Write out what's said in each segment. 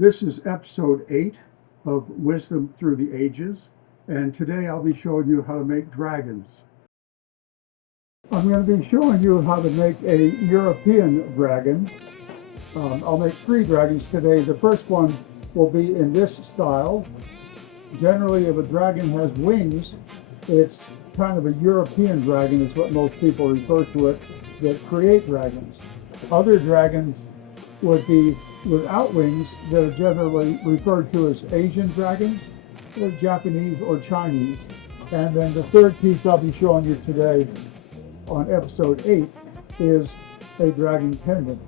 This is episode 8 of Wisdom Through the Ages, and today I'll be showing you how to make dragons. I'm going to be showing you how to make a European dragon. I'll make 3 dragons today. The first one will be in this style. Generally, if a dragon has wings, it's kind of a European dragon is what most people refer to it, that create dragons. Other dragons would be without wings that are generally referred to as Asian dragons, or Japanese or Chinese. And then the third piece I'll be showing you today on episode 8 is a dragon pendant.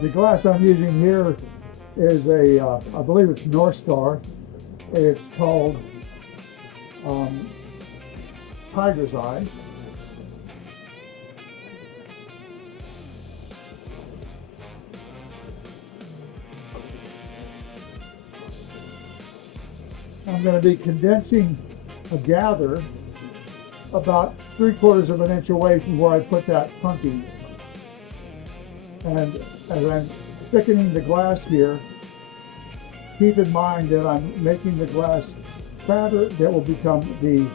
The glass I'm using here is I believe it's North Star. It's called Tiger's Eye. I'm going to be condensing a gather about 3/4 of an inch away from where I put that punty. And as I'm thickening the glass here, keep in mind that I'm making the glass fatter that will become the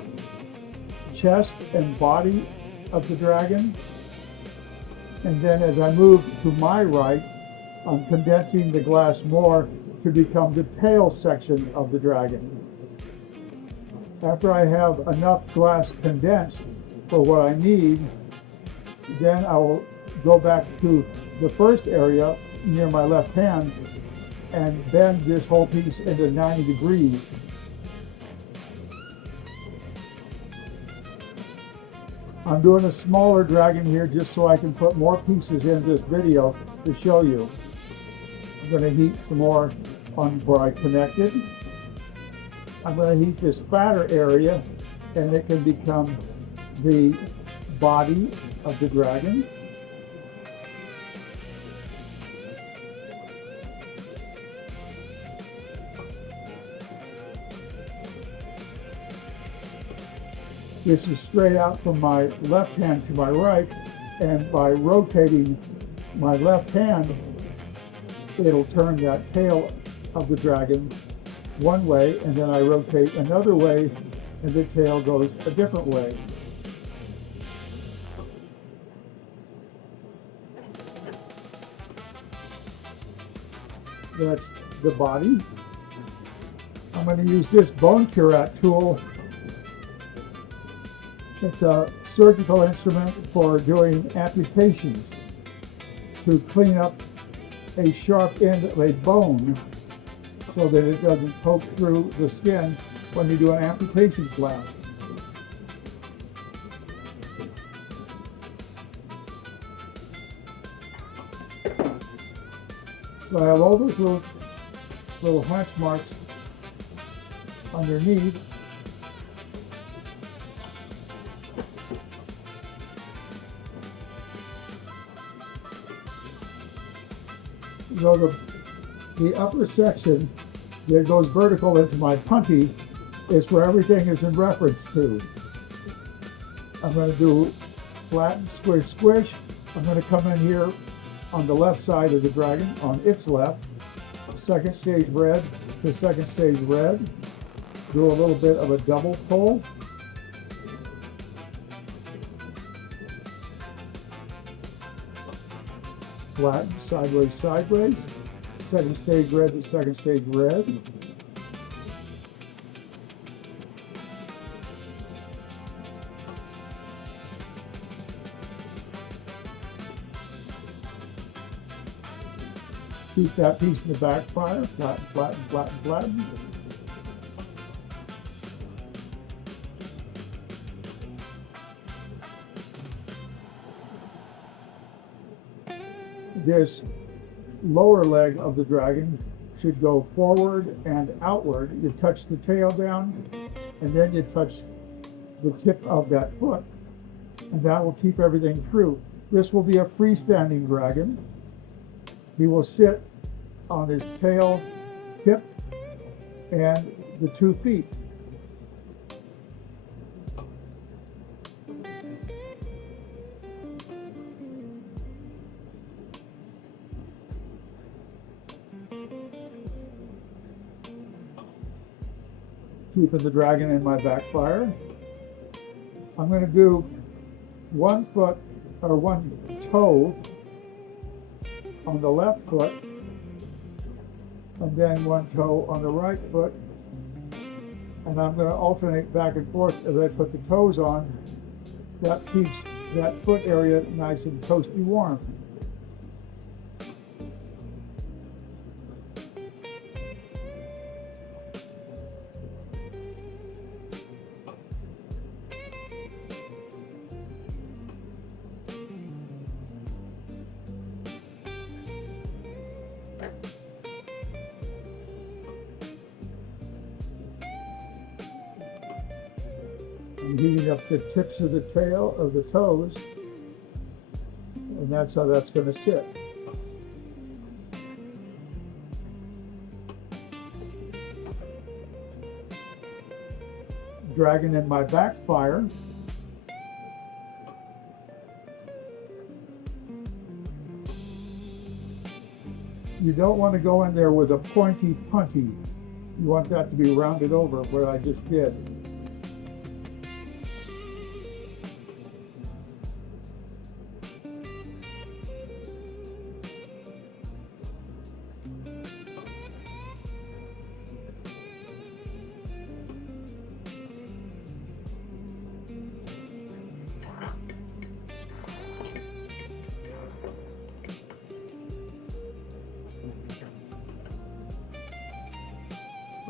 chest and body of the dragon. And then as I move to my right, I'm condensing the glass more to become the tail section of the dragon. After I have enough glass condensed for what I need, then I will go back to the first area near my left hand and bend this whole piece into 90 degrees. I'm doing a smaller dragon here just so I can put more pieces in this video to show you. I'm going to heat some more on where I connected. I'm going to heat this fatter area and it can become the body of the dragon. This is straight out from my left hand to my right, and by rotating my left hand, it'll turn that tail of the dragon one way, and then I rotate another way, and the tail goes a different way. That's the body. I'm going to use this bone curette tool. It's a surgical instrument for doing amputations to clean up a sharp end of a bone so that it doesn't poke through the skin when you do an amputation flap. So I have all those little hatch marks underneath. So the upper section that goes vertical into my punty is where everything is in reference to. I'm going to do flatten, squish, squish. I'm going to come in here on the left side of the dragon, on its left, second stage red to second stage red. Do a little bit of a double pull. Flatten, sideways, sideways. Second stage red to second stage red. Keep that piece in the backfire. Flatten, flatten, flatten, flatten. This lower leg of the dragon should go forward and outward. You touch the tail down, and then you touch the tip of that foot, and that will keep everything through. This will be a freestanding dragon. He will sit on his tail tip and the 2 feet. keeping the dragon in my backfire. I'm going to do 1 foot or 1 toe on the left foot, and then 1 toe on the right foot. And I'm going to alternate back and forth as I put the toes on. That keeps that foot area nice and toasty warm. I'm heating up the tips of the tail of the toes, and that's how that's going to sit. Dragon in my backfire. You don't want to go in there with a pointy punty. You want that to be rounded over, what I just did.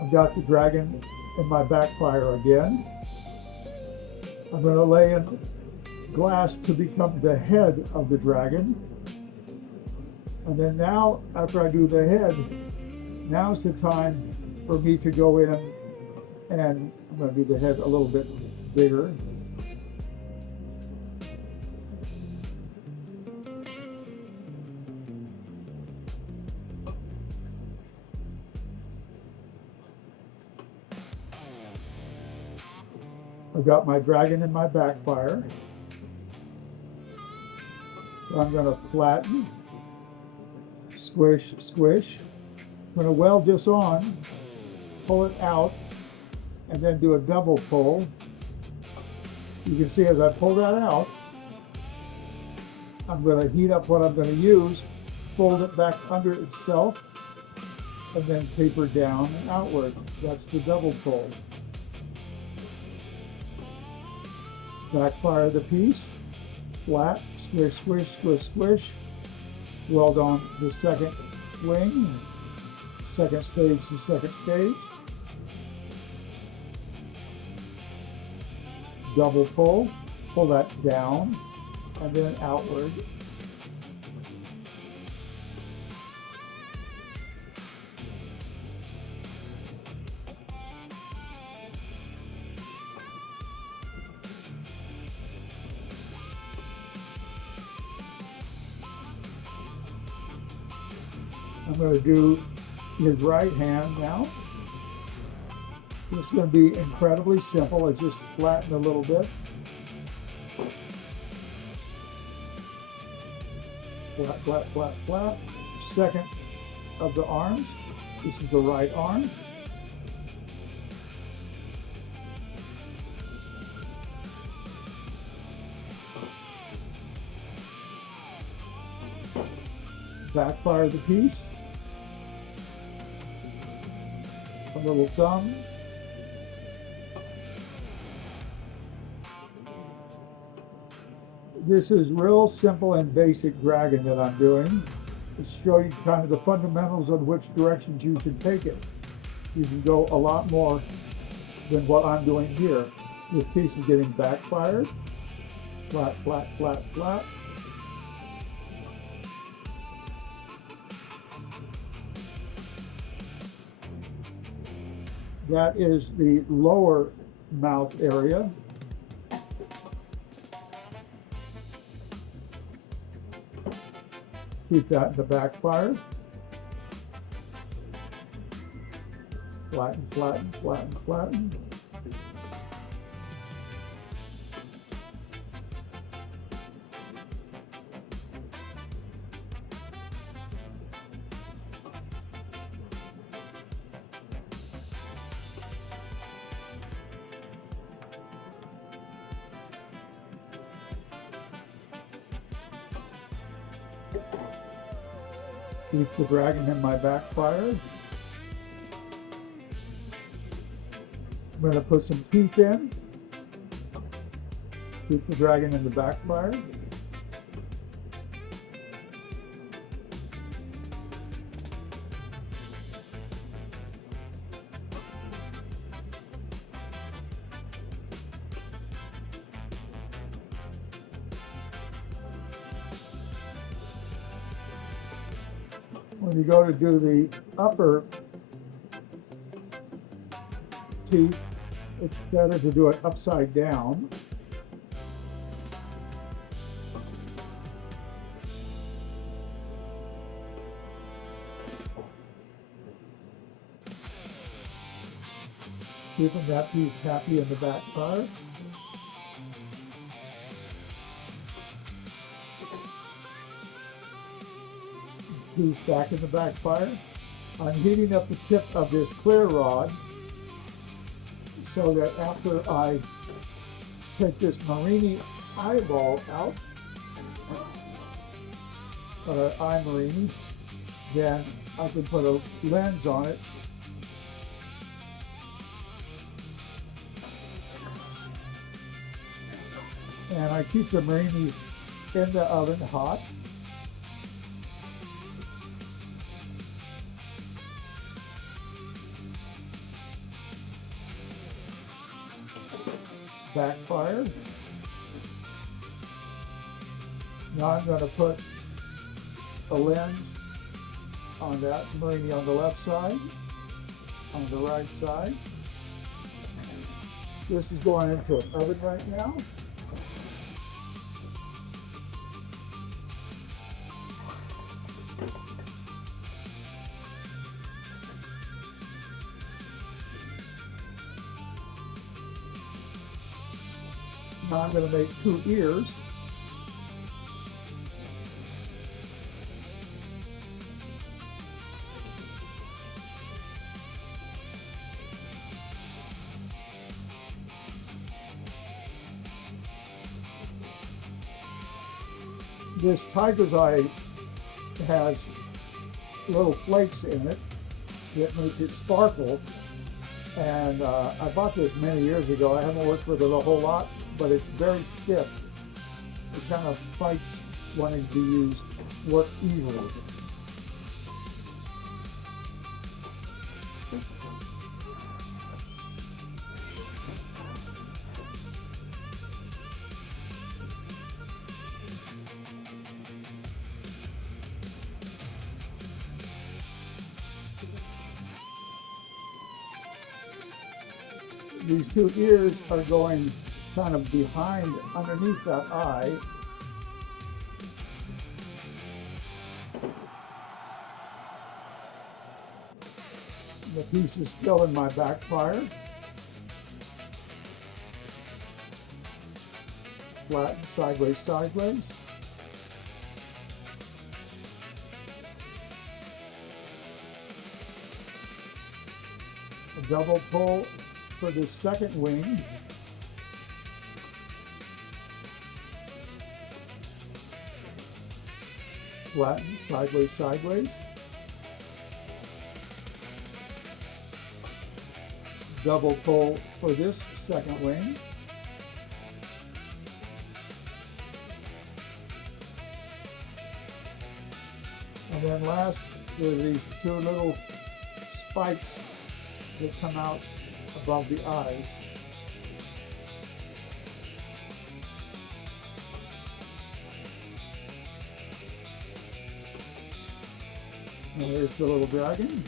I've got the dragon in my backfire again. I'm going to lay in glass to become the head of the dragon. And then now, after I do the head, now's the time for me to go in, and I'm going to do the head a little bit bigger. I've got my dragon in my backfire. So I'm going to flatten, squish, squish. I'm going to weld this on, pull it out, and then do a double pull. You can see as I pull that out, I'm going to heat up what I'm going to use, fold it back under itself, and then taper down and outward. That's the double pull. Backfire the piece, flat, squish, squish, squish, squish. Weld on the second wing, second stage to second stage. Double pull that down, and then outward. I'm going to do his right hand now. This is going to be incredibly simple. I just flatten a little bit. Flat, flat, flat, flat. Second of the arms. This is the right arm. Backfire the piece. A little thumb. This is real simple and basic dragon that I'm doing. To show you kind of the fundamentals of which directions you should take it. You can go a lot more than what I'm doing here. This piece is getting backfired. Flat, flat, flat, flat. That is the lower mouth area. Keep that in the backfire. Flatten, flatten, flatten, flatten. Keep the dragon in my backfire. I'm going to put some teeth in. Keep the dragon in the backfire. When you go to do the upper teeth, it's better to do it upside down. Keeping that piece happy in the back part. Piece back in the backfire. I'm heating up the tip of this clear rod so that after I take this Marini eyeball out, eye Marini, then I can put a lens on it. And I keep the Marinis in the oven hot. Backfire. Now I'm going to put a lens on that Marini on the left side, on the right side. This is going into an oven right now. Now I'm going to make 2 ears. This tiger's eye has little flakes in it that make it sparkle. And I bought this many years ago. I haven't worked with it a whole lot, but it's very stiff. It kind of fights wanting to use work easily. These 2 ears are going kind of behind, underneath that eye. The piece is still in my backfire. Flatten sideways, sideways. A double pull for the second wing. Flatten, sideways, sideways. Double pull for this second wing. And then last, there are these 2 little spikes that come out above the eyes. And there's the little dragon.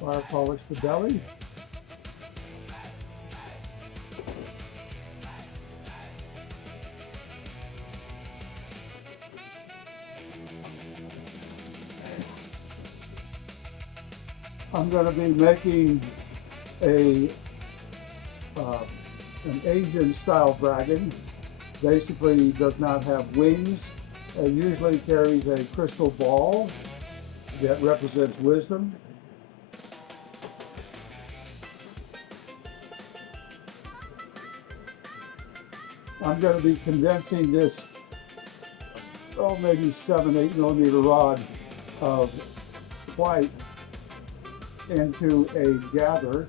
Fire polish the belly. I'm going to be making an Asian style dragon. Basically does not have wings. It usually carries a crystal ball that represents wisdom. I'm going to be condensing this, oh, maybe 7-8 millimeter rod of white into a gather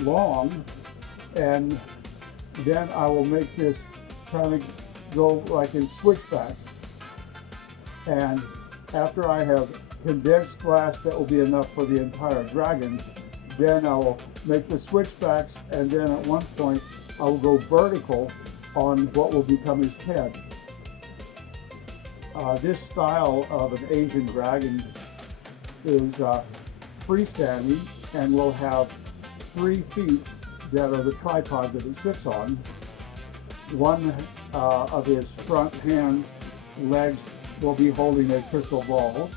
long, and then I will make this kind of go like in switchbacks. And after I have condensed glass that will be enough for the entire dragon, then I will make the switchbacks, and then at one point I will go vertical on what will become his head. This style of an Asian dragon is freestanding and will have 3 feet that are the tripod that it sits on. One of his front hand legs will be holding a crystal ball.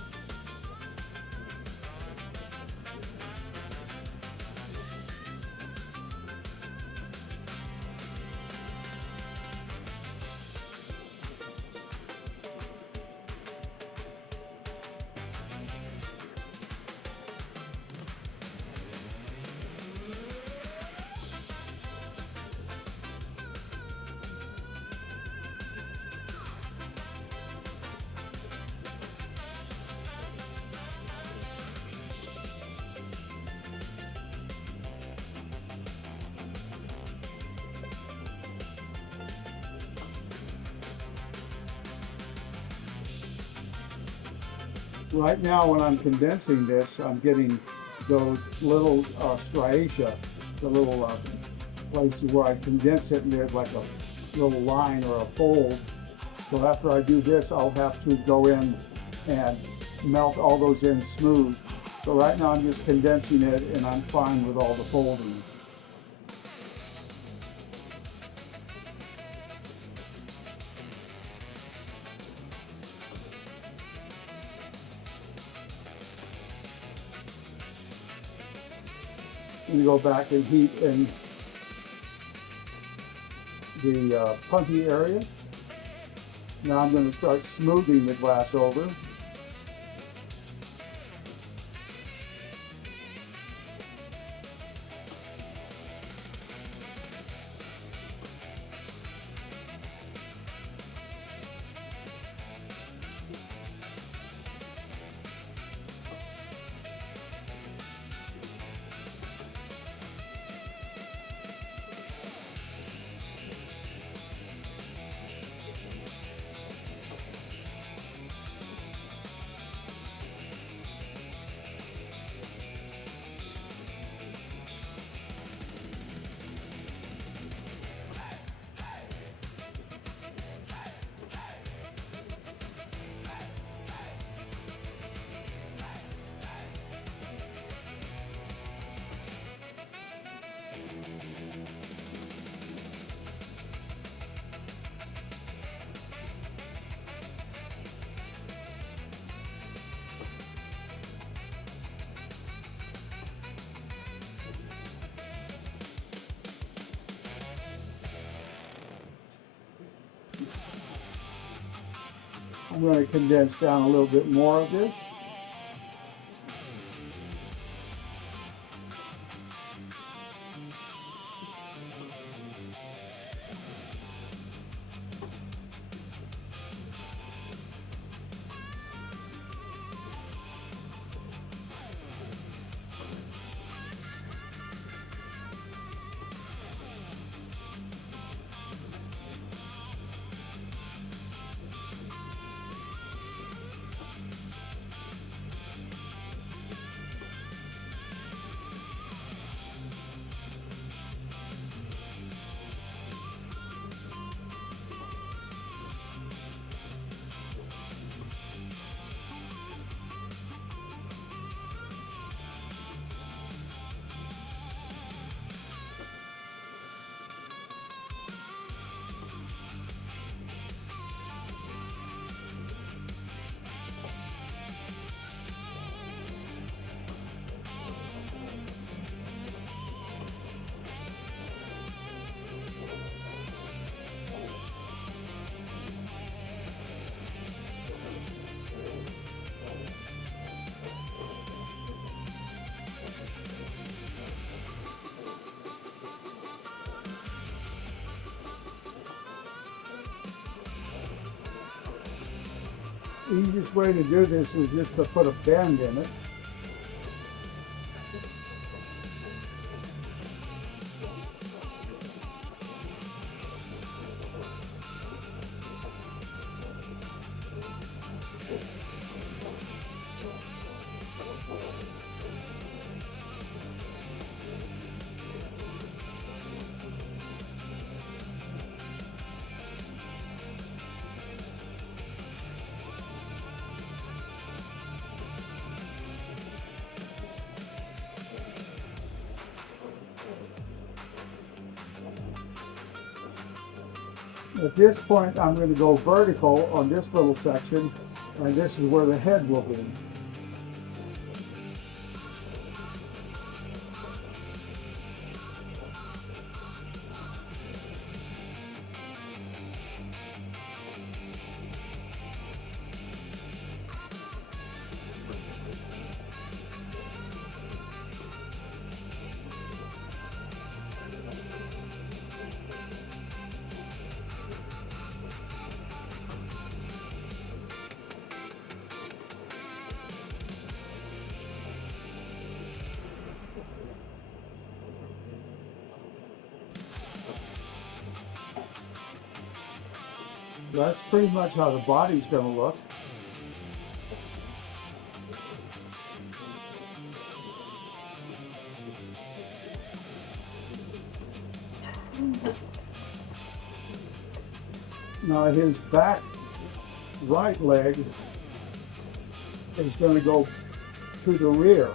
Right now, when I'm condensing this, I'm getting those little striatia, the little places where I condense it, and there's like a little line or a fold. So after I do this, I'll have to go in and melt all those in smooth. So right now I'm just condensing it, and I'm fine with all the folding. And go back and heat in the punty area. Now I'm going to start smoothing the glass over. I'm going to condense down a little bit more of this. easiest way to do this is just to put a bend in it. At this point, I'm going to go vertical on this little section, and this is where the head will be. That's pretty much how the body's going to look. Now his back right leg is going to go to the rear.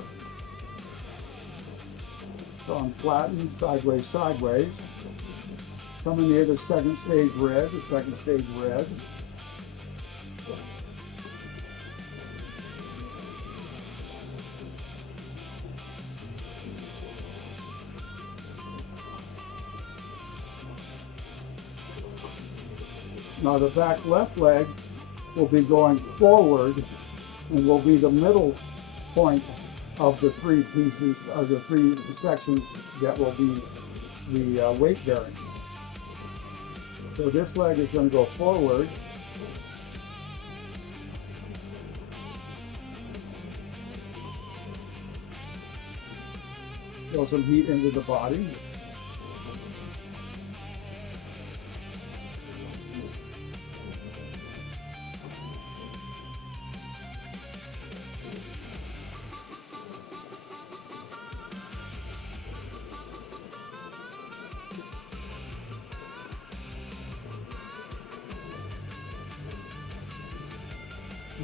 So I'm flattened sideways, sideways. Coming near the second stage red, the second stage red. Now the back left leg will be going forward and will be the middle point of the three pieces, of the three sections that will be the weight bearing. So this leg is going to go forward. Throw some heat into the body.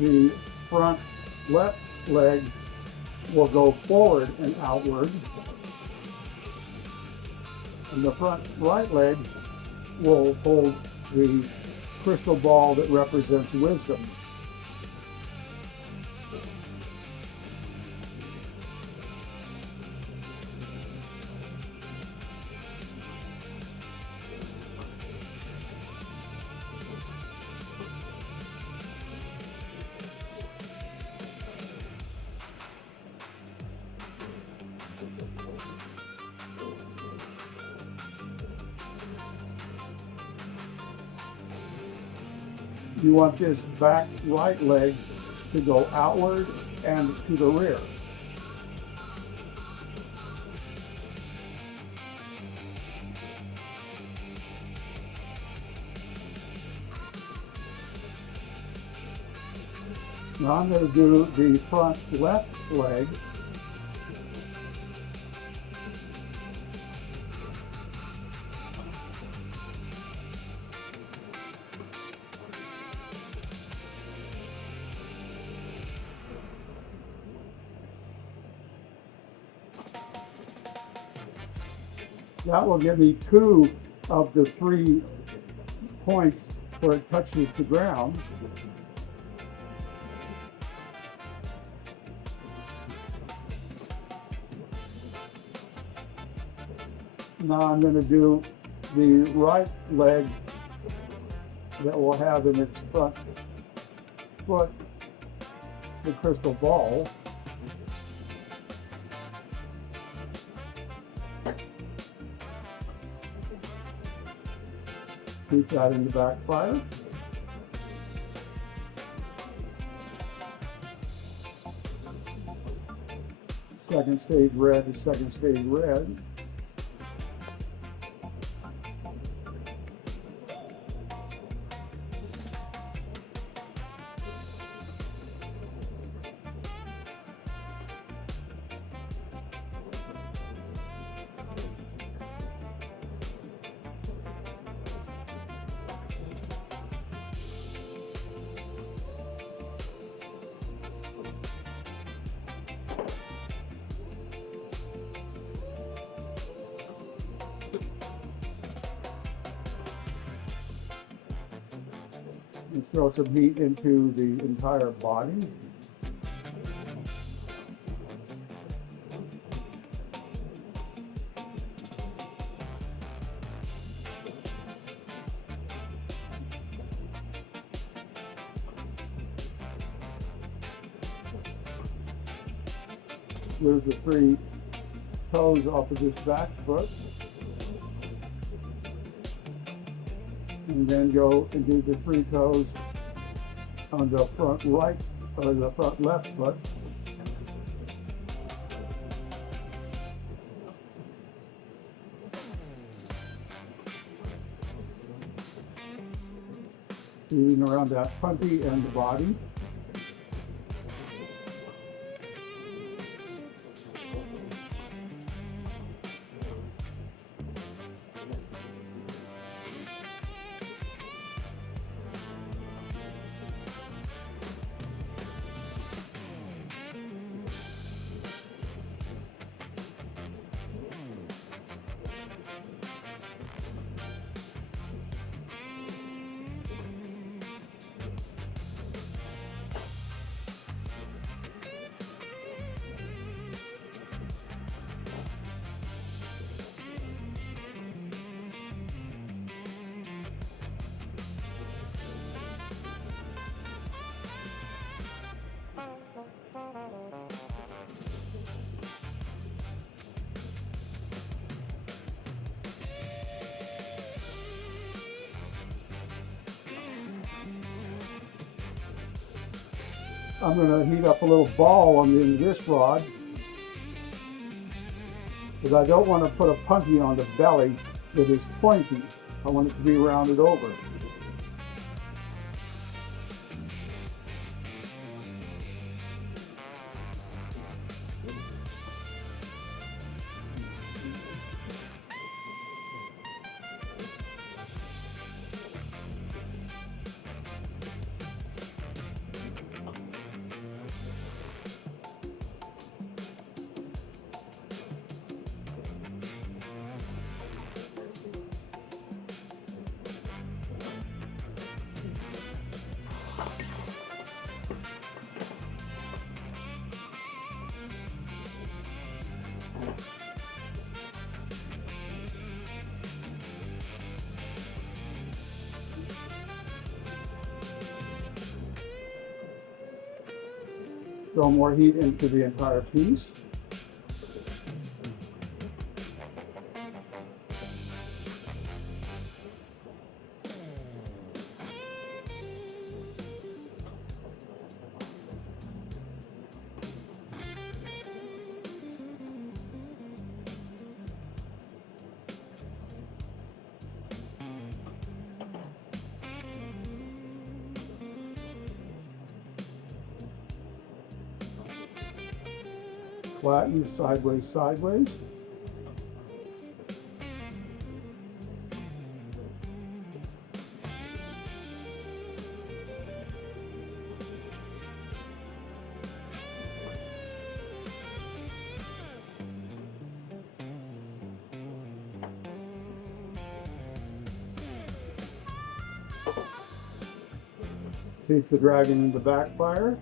The front left leg will go forward and outward, and the front right leg will hold the crystal ball that represents wisdom. You want this back right leg to go outward and to the rear. Now I'm going to do the front left leg. That will give me 2 of the 3 points where it touches the ground. Now I'm going to do the right leg that will have in its front foot the crystal ball. Keep that in the backfire. Second stage red is second stage red. And throw some heat into the entire body. Move the 3 toes off of this back foot. And then go and do the 3 toes on the front right or the front left foot. Moving around that punty and the body. I'm going to heat up a little ball on the end of this rod because I don't want to put a punty on the belly that is pointy. I want it to be rounded over. Throw more heat into the entire piece. Flatten sideways, sideways. Keep the dragon in the backfire.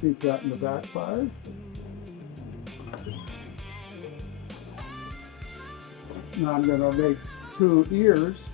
Keep that in the backfire. Now I'm going to make 2 ears.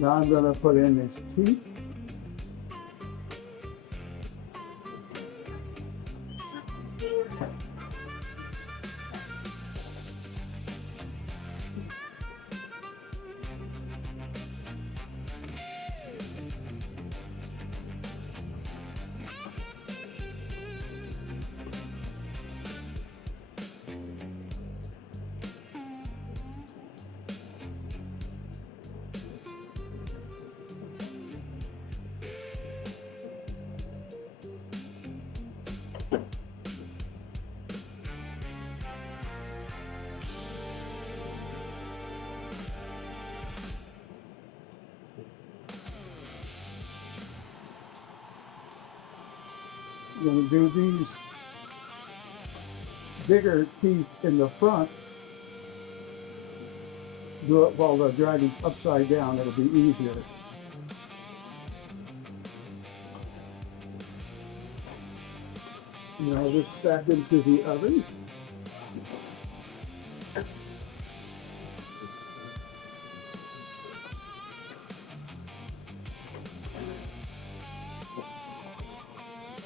Now I'm going to put in his teeth. I'm going to do these bigger teeth in the front. Do it while the dragon's upside down, it'll be easier. Now this back into the oven.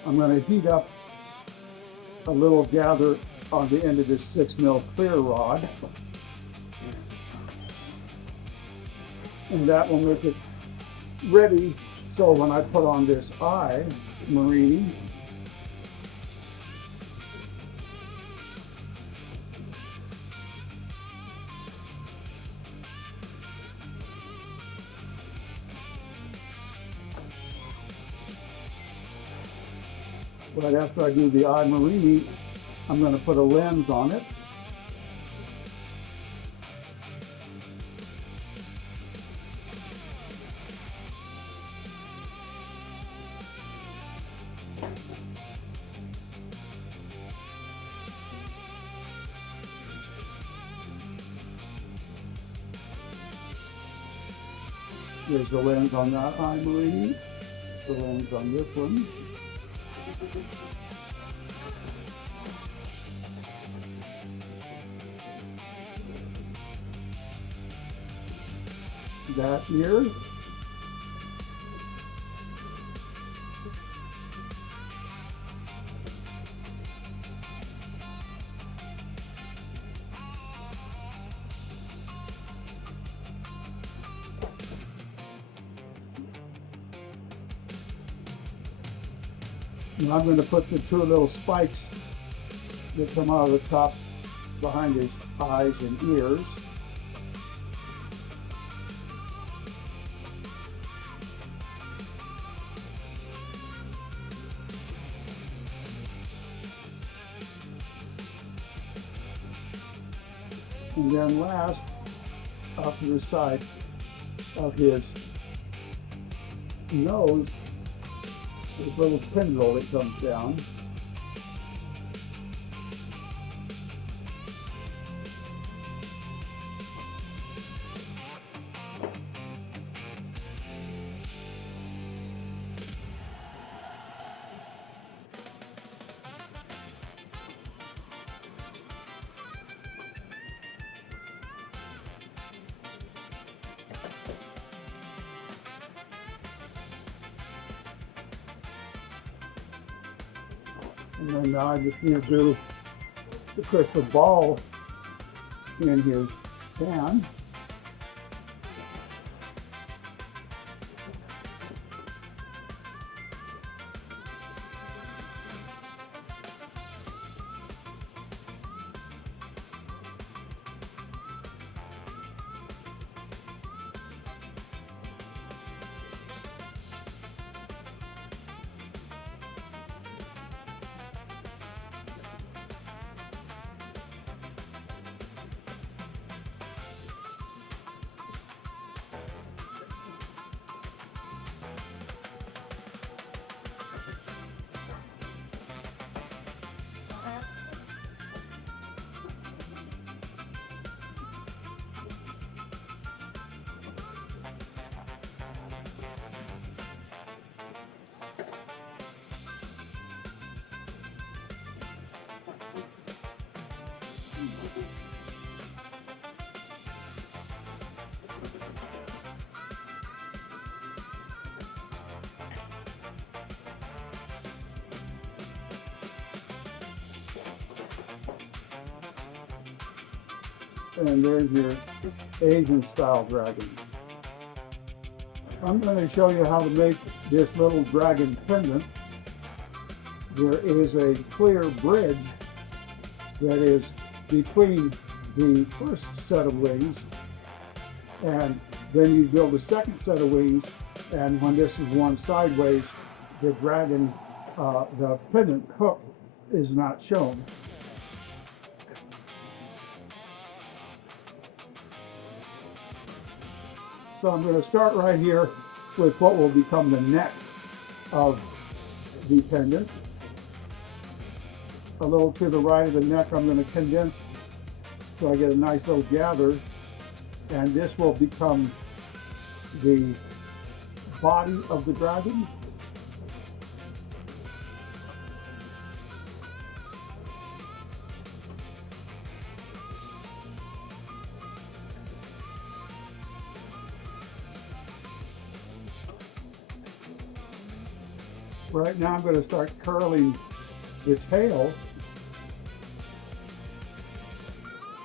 I'm going to heat up a little gather on the end of this 6mm clear rod. And that will make it ready so when I put on this eye, Marini, right after I do the eye Marini, I'm going to put a lens on it. There's the lens on that eye Marini, the lens on this one. That ear. Now I'm going to put the two little spikes that come out of the top behind his eyes and ears. And then last, off to the side of his nose, this little pendant that comes down. And then now I just need to do the crystal ball in his pan. And there's your Asian style dragon. I'm going to show you how to make this little dragon pendant. There is a clear bridge that is between the first set of wings, and then you build a second set of wings, and when this is worn sideways, the dragon, the pendant hook is not shown. So I'm going to start right here with what will become the neck of the pendant. A little to the right of the neck, I'm going to condense so I get a nice little gather, and this will become the body of the dragon. Right now I'm going to start curling the tail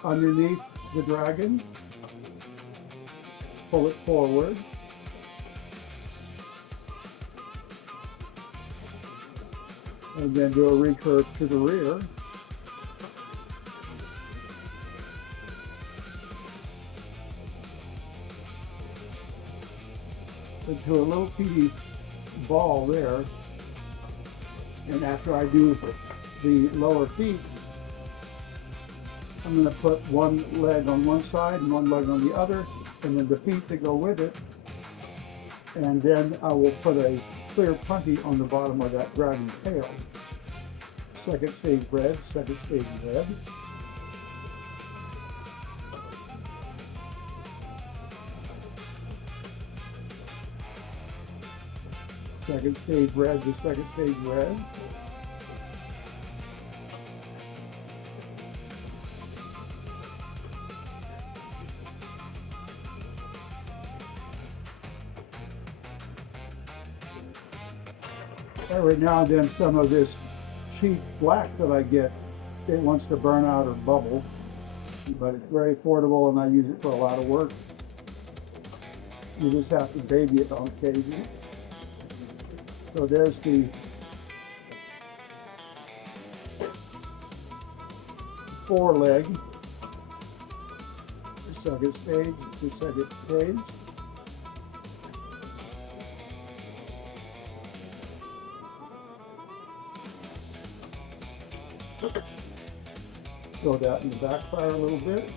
underneath the dragon. Pull it forward. And then do a recurve to the rear. Into a little teeny ball there. And after I do the lower feet, I'm going to put one leg on one side and one leg on the other, and then the feet that go with it. And then I will put a clear putty on the bottom of that dragon tail. Second stage red, second stage red. Second stage red to second stage red. Every now and then some of this cheap black that I get, it wants to burn out or bubble, but it's very affordable and I use it for a lot of work. You just have to baby it on occasion. So there's the foreleg, the second stage, the second stage. Throw that in the backfire a little bit.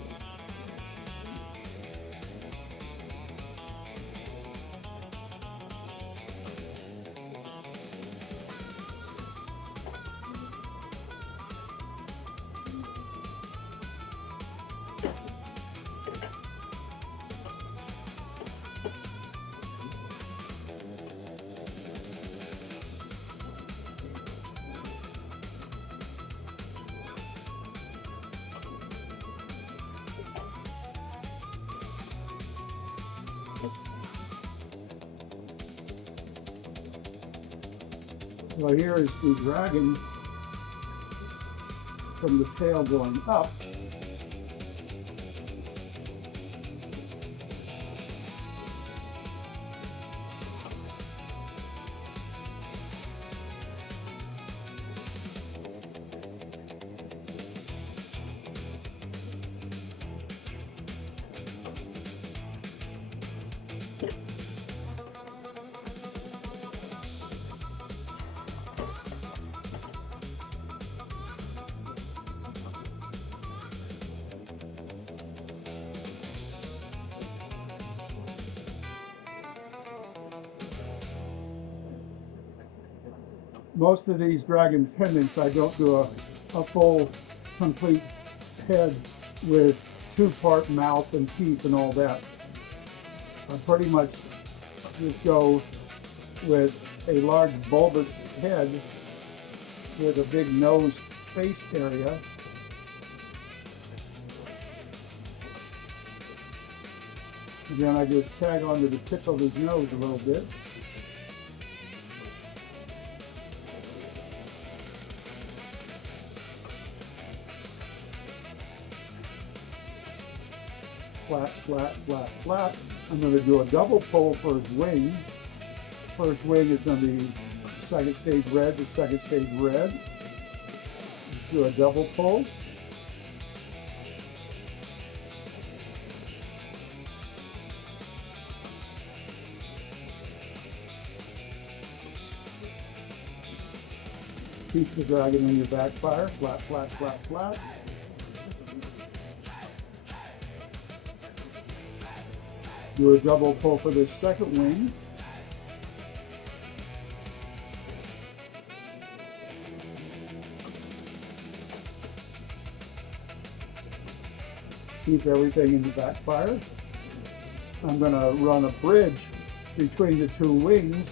Well, here is the dragon from the tail going up. Most of these dragon pendants, I don't do a full, complete head with two-part mouth and teeth and all that. I pretty much just go with a large bulbous head with a big nose face area. And then I just tag onto the tip of his nose a little bit. flat, flat, flat, flat. I'm going to do a double pull for his wing. First wing is going to be second stage red to second stage red. Do a double pull. Keep the dragon in your backfire, flat, flat, flat, flat. Do a double pull for this second wing. Keep everything in the backfire. I'm going to run a bridge between the two wings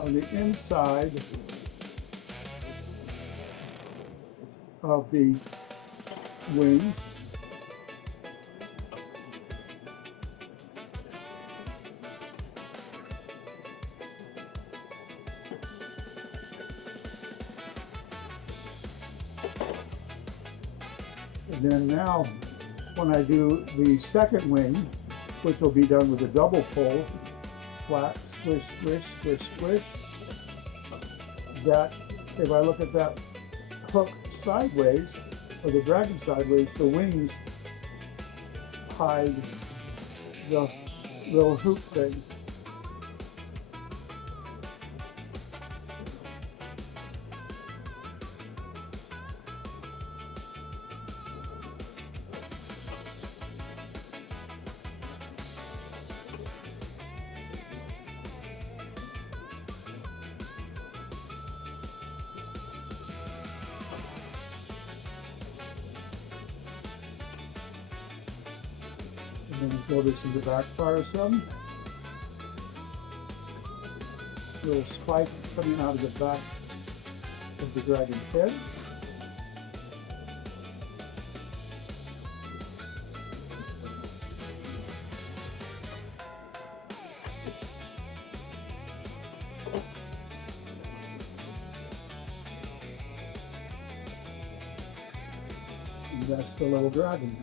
on the inside of the wings. And then now, when I do the second wing, which will be done with a double pull, flat, squish, squish, squish, squish, that, if I look at that hook sideways, or the dragon sideways, the wings hide the little hoop thing. And then throw this into backfire some. Little spike coming out of the back of the dragon's head. And that's the little dragon.